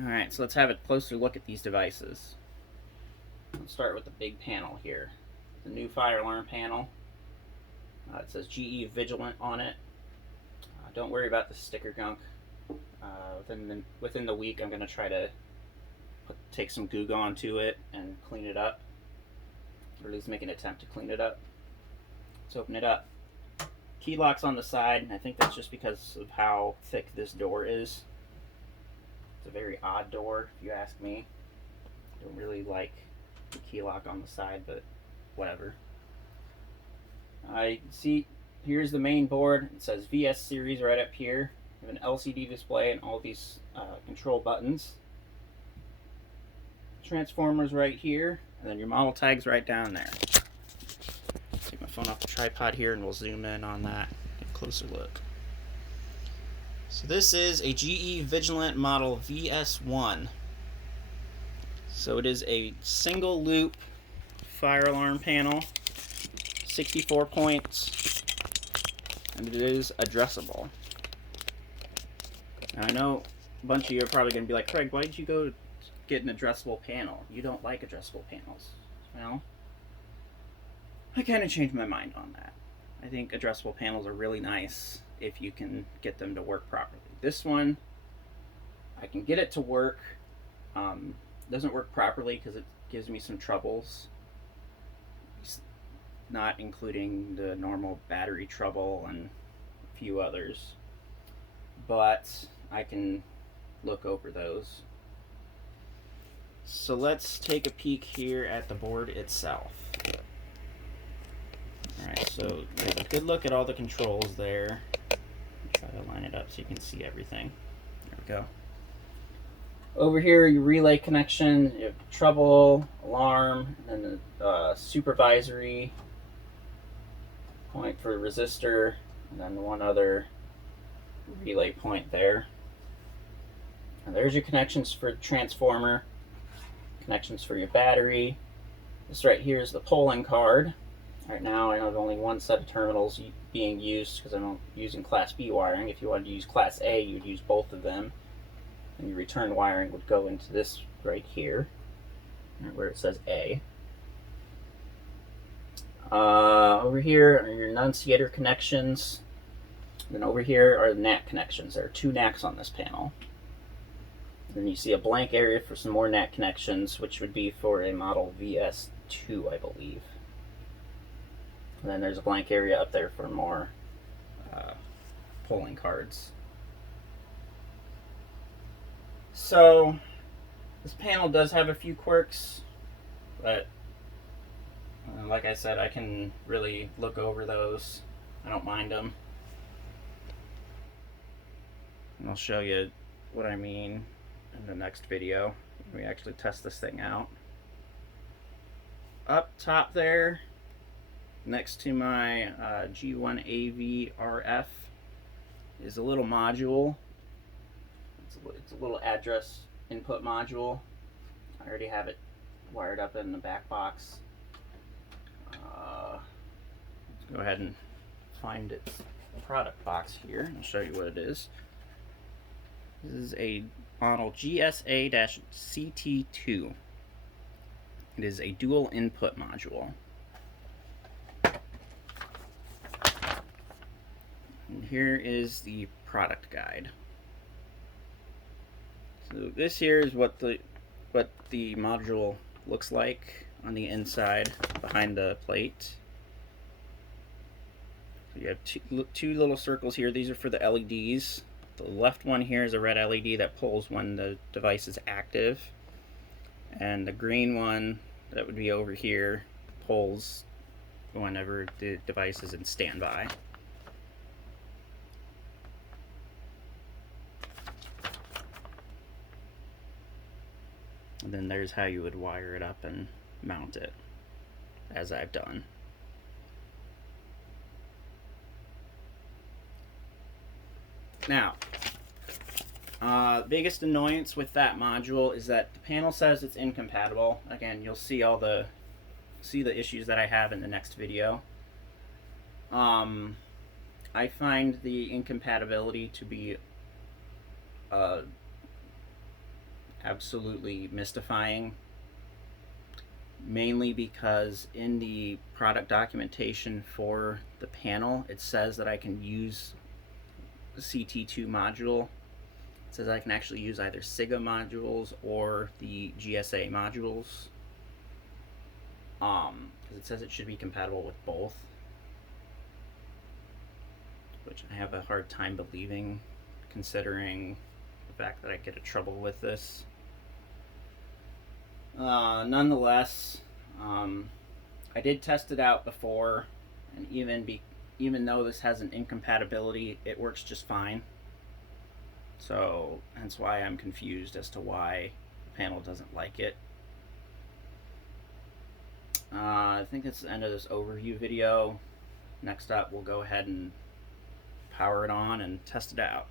Alright, so let's have a closer look at these devices. Let's start with the big panel here. The new fire alarm panel. It says GE Vigilant on it. Don't worry about the sticker gunk. Within the week, I'm going to try to take some Goo Gone to it and clean it up. Or at least make an attempt to clean it up. Let's open it up. Key lock's on the side, and I think that's just because of how thick this door is. It's a very odd door, if you ask me. I don't really like the key lock on the side, but whatever. I see here's the main board. It says VS series right up here. You have an LCD display and all these control buttons. Transformers right here, and then your model tags right down there. Take my phone off the tripod here and we'll zoom in on that. Get a closer look. So this is a GE Vigilant model VS-1. So it is a single loop fire alarm panel, 64 points, and it is addressable. Now I know a bunch of you are probably going to be like, Craig, why did you go get an addressable panel? You don't like addressable panels. Well, I kind of changed my mind on that. I think addressable panels are really nice if you can get them to work properly. This one, I can get it to work. Doesn't work properly because it gives me some troubles. Not including the normal battery trouble and a few others. But I can look over those. So let's take a peek here at the board itself. Alright, so there's a good look at all the controls there. Try to line it up so you can see everything. There we go. Over here, your relay connection, you have trouble, alarm, and then supervisory point for resistor, and then one other relay point there. And there's your connections for the transformer, connections for your battery. This right here is the polling card. Right now I have only one set of terminals being used because I'm using Class B wiring. If you wanted to use Class A, you'd use both of them. And your return wiring would go into this right here, where it says A. Over here are your annunciator connections. And then over here are the NAC connections. There are 2 NACs on this panel. Then you see a blank area for some more NAC connections, which would be for a model VS-2, I believe. And then there's a blank area up there for more polling cards. So this panel does have a few quirks, but like I said, I can really look over those. I don't mind them. And I'll show you what I mean in the next video when we actually test this thing out. Up top there, next to my G1AV RF, is a little module. It's a little address input module. I already have it wired up in the back box. Let's go ahead and find its product box here and show you what it is. This is a model GSA-CT2. It is a dual input module. And here is the product guide. So this here is what the module looks like on the inside behind the plate. So you have two little circles here. These are for the LEDs. The left one here is a red LED that pulls when the device is active, and the green one that would be over here pulls whenever the device is in standby. And then there's how you would wire it up and mount it, as I've done. Now, biggest annoyance with that module is that the panel says it's incompatible. Again, you'll see the issues that I have in the next video. I find the incompatibility to be absolutely mystifying, mainly because in the product documentation for the panel, it says that I can use the CT2 module. It says I can actually use either SIGA modules or the GSA modules, because it says it should be compatible with both, which I have a hard time believing, considering the fact that I get in trouble with this. Nonetheless, I did test it out before, and even though this has an incompatibility, it works just fine. So hence why I'm confused as to why the panel doesn't like it. I think that's the end of this overview video. Next up, we'll go ahead and power it on and test it out.